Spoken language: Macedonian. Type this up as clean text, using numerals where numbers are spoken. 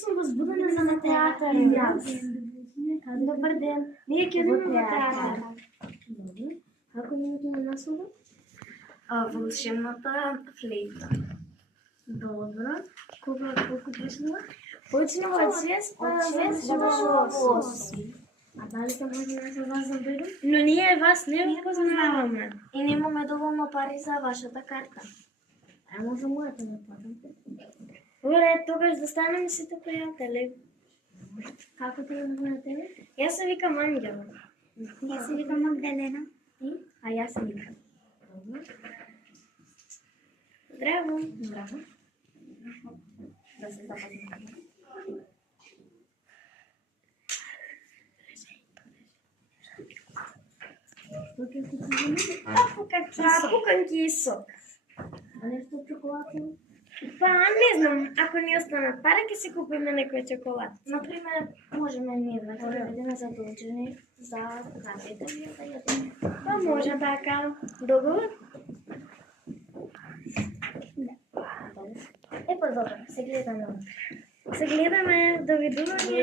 сум возбудена за театар. И јас. Добар ден. Ние ќе идеме во театар. Како името на наслова? Волшебната флейта. Добро. Колку почнува? Почнува од 6 Од 6 до 8. А дали се може да се вас заберем? Но ние вас не познаваме. И немаме доволно пари за вашата карта. А може мојата да платам? Добре, тогаш да станеме сите пријатели. Како те име на тебе? Јас се викам Ангел. Јас се викам Магдалена. И? А јас се викам. Добро. Здраво. Здраво. Да се запазим. Што ќе се купиме? Папукан кисок. А нешто чоколадно? Па, не знам, ако ни останат пари, ќе си купиме некој чоколад. Например, можеме ние да бидеме задолжени за кафето и да јадеме. Па може така. Договор? Епа добро, се гледаме. Се гледаме, довидување.